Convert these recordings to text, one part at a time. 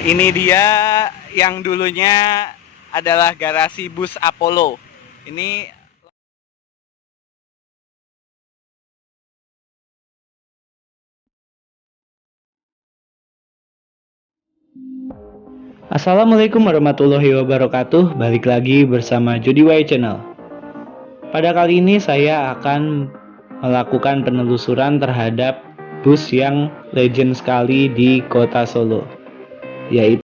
Ini dia yang dulunya adalah garasi bus Apollo. Ini Assalamualaikum warahmatullahi wabarakatuh. Balik lagi bersama Jody Y Channel. Pada kali ini saya akan melakukan penelusuran terhadap bus yang legend sekali di kota Solo, yaitu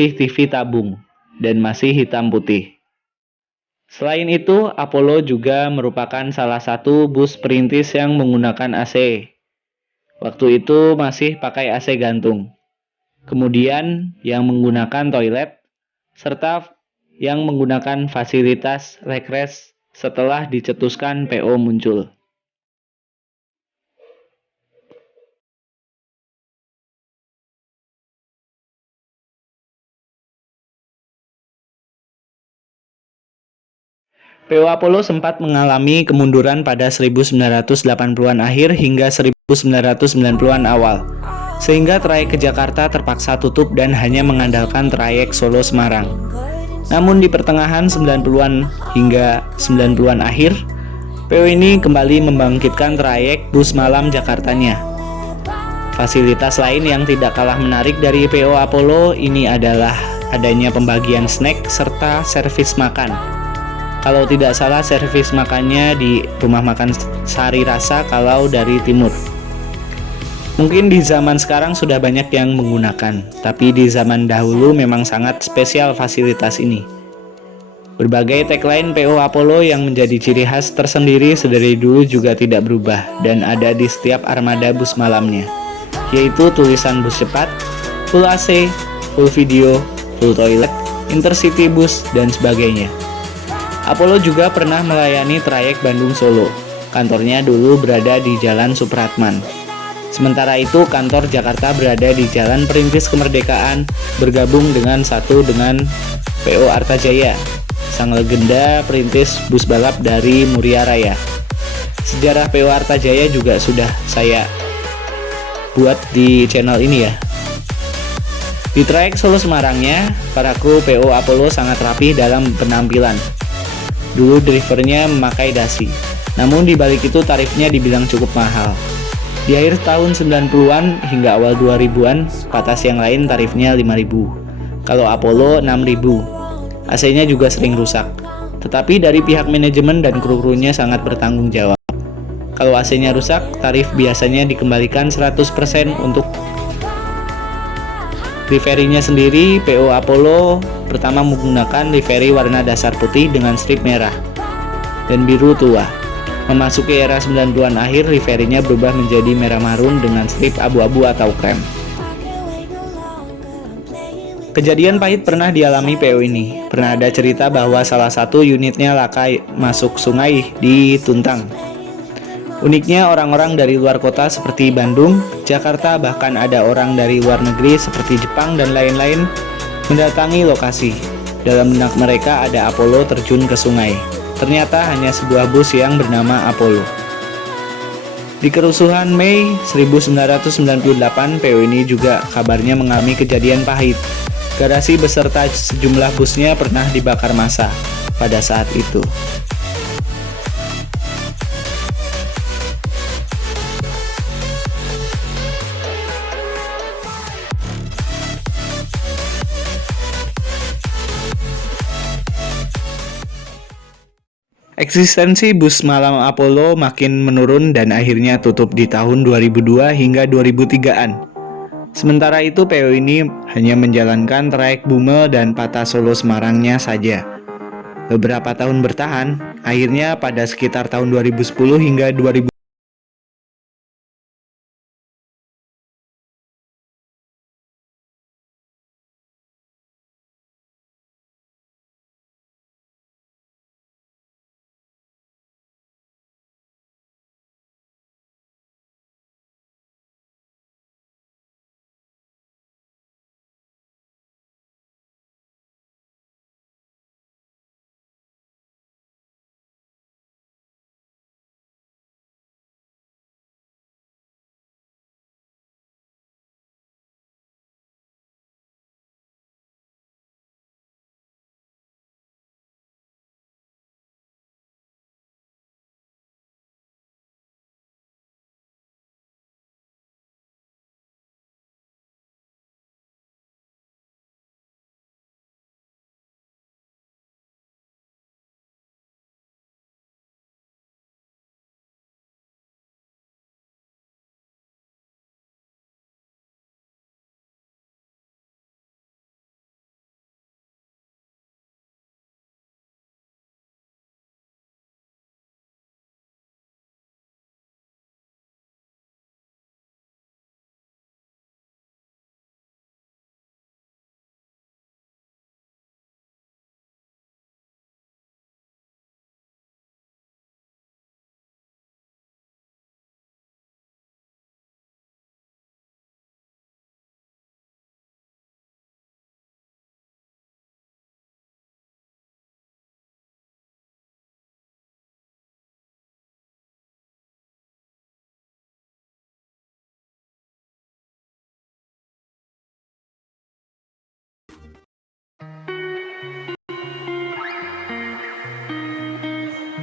TV tabung dan masih hitam putih. Selain itu, Apollo juga merupakan salah satu bus perintis yang menggunakan AC. Waktu itu masih pakai AC gantung. Kemudian yang menggunakan toilet, serta yang menggunakan fasilitas rekres setelah dicetuskan PO muncul. PO Apollo sempat mengalami kemunduran pada 1980-an akhir hingga 1990-an awal, sehingga trayek ke Jakarta terpaksa tutup dan hanya mengandalkan trayek Solo-Semarang. Namun di pertengahan 90-an hingga 90-an akhir, PO ini kembali membangkitkan trayek bus malam Jakartanya. Fasilitas lain yang tidak kalah menarik dari PO Apollo ini adalah adanya pembagian snack serta servis makan. Kalau tidak salah servis makannya di rumah makan Sari Rasa kalau dari timur. Mungkin di zaman sekarang sudah banyak yang menggunakan, tapi di zaman dahulu memang sangat spesial fasilitas ini. Berbagai tagline PO Apollo yang menjadi ciri khas tersendiri sedari dulu juga tidak berubah dan ada di setiap armada bus malamnya, yaitu tulisan bus cepat, full AC, full video, full toilet, intercity bus, dan sebagainya. Apollo juga pernah melayani trayek Bandung-Solo. Kantornya dulu berada di Jalan Supratman. Sementara itu, kantor Jakarta berada di Jalan Perintis Kemerdekaan, bergabung dengan PO Artajaya, sang legenda perintis bus balap dari Muria Raya. Sejarah PO Artajaya juga sudah saya buat di channel ini ya. Di trayek Solo Semarangnya, para kru PO Apollo sangat rapi dalam penampilan. Dulu drivernya memakai dasi, namun di balik itu tarifnya dibilang cukup mahal. Di akhir tahun 90-an hingga awal 2000-an, patas yang lain tarifnya 5.000. Kalau Apollo 6.000. AC-nya juga sering rusak. Tetapi dari pihak manajemen dan kru-krunya sangat bertanggung jawab. Kalau AC-nya rusak, tarif biasanya dikembalikan 100% untuk liverynya sendiri. PO Apollo pertama menggunakan livery warna dasar putih dengan strip merah dan biru tua. Memasuki era 90-an akhir, liverynya berubah menjadi merah marun dengan strip abu-abu atau krem. Kejadian pahit pernah dialami PO ini. Pernah ada cerita bahwa salah satu unitnya laka masuk sungai di Tuntang. Uniknya, orang-orang dari luar kota seperti Bandung, Jakarta, bahkan ada orang dari luar negeri seperti Jepang dan lain-lain mendatangi lokasi. Dalam benak mereka ada Apollo terjun ke sungai. Ternyata hanya sebuah bus yang bernama Apollo. Di kerusuhan Mei 1998, PO ini juga kabarnya mengalami kejadian pahit. Garasi beserta sejumlah busnya pernah dibakar massa pada saat itu. Eksistensi bus malam Apollo makin menurun dan akhirnya tutup di tahun 2002 hingga 2003-an. Sementara itu, PO ini hanya menjalankan trayek Bumel dan Patah Solo Semarangnya saja. Beberapa tahun bertahan, akhirnya pada sekitar tahun 2010 hingga 2000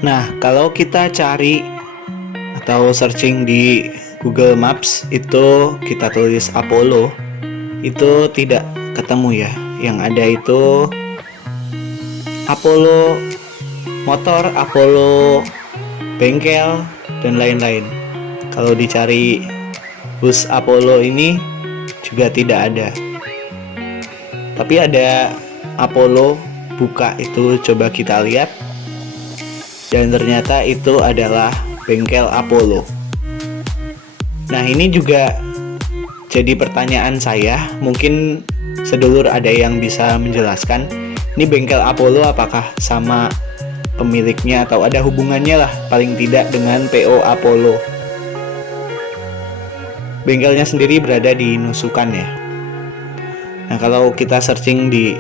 Nah, kalau kita cari atau searching di Google Maps itu kita tulis Apollo, itu tidak ketemu ya. Yang ada itu Apollo motor, Apollo bengkel, dan lain-lain. Kalau dicari bus Apollo ini juga tidak ada. Tapi ada Apollo buka itu coba kita lihat. Dan ternyata itu adalah bengkel Apollo. Nah, ini juga jadi pertanyaan saya, mungkin sedulur ada yang bisa menjelaskan. Ini bengkel Apollo apakah sama pemiliknya atau ada hubungannya lah paling tidak dengan PO Apollo. Bengkelnya sendiri berada di Nusukan ya. Nah, kalau kita searching di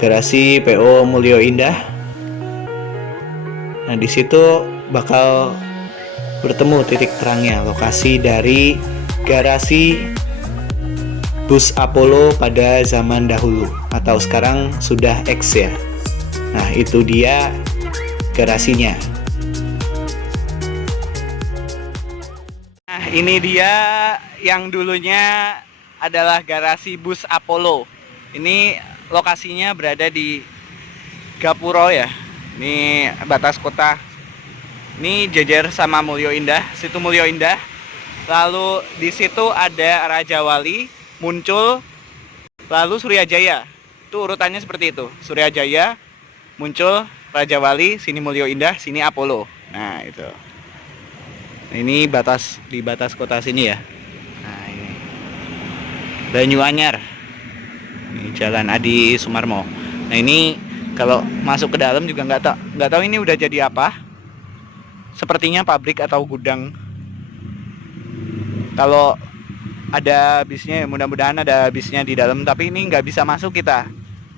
garasi PO Mulyo Indah, nah di situ bakal bertemu titik terangnya, lokasi dari garasi bus Apollo pada zaman dahulu atau sekarang sudah X ya. Nah, itu dia garasinya. Nah, ini dia yang dulunya adalah garasi bus Apollo. Ini lokasinya berada di Gapuro ya. Ini batas kota. Ini jejer sama Mulyo Indah, situ Mulyo Indah. Lalu di situ ada Raja Wali, Muncul, lalu Suryajaya. Itu urutannya seperti itu. Suryajaya, Muncul, Raja Wali, sini Mulyo Indah, sini Apollo. Nah, itu. Ini di batas kota sini ya. Nah, ini Banyuanyar. Ini Jalan Adi Sumarmo. Nah, ini kalau masuk ke dalam juga nggak tahu ini udah jadi apa. Sepertinya pabrik atau gudang. Kalau ada bisnya, mudah-mudahan ada bisnya di dalam. Tapi ini nggak bisa masuk kita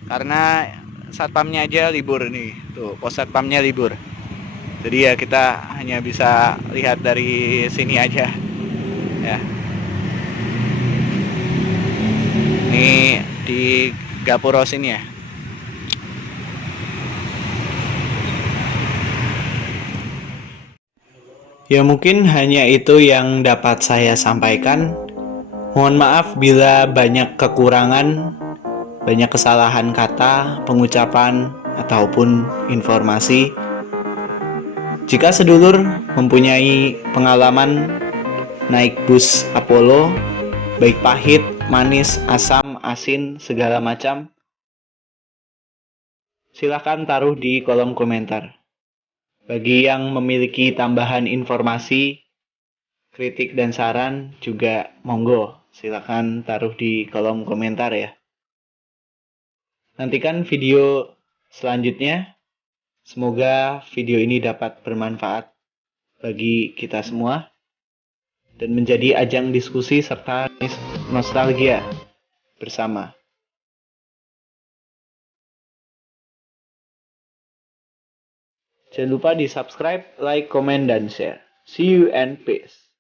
karena satpamnya aja libur nih. Tuh, pos satpamnya libur. Jadi ya kita hanya bisa lihat dari sini aja. Ya. Ini di Gapuro sini ya. Ya mungkin hanya itu yang dapat saya sampaikan. Mohon maaf bila banyak kekurangan, banyak kesalahan kata, pengucapan, ataupun informasi. Jika sedulur mempunyai pengalaman naik bus Apollo, baik pahit, manis, asam, asin, segala macam, silakan taruh di kolom komentar. Bagi yang memiliki tambahan informasi, kritik dan saran juga monggo, silakan taruh di kolom komentar ya. Nantikan video selanjutnya. Semoga video ini dapat bermanfaat bagi kita semua dan menjadi ajang diskusi serta nostalgia bersama. Jangan lupa di subscribe, like, comment, dan share. See you and peace.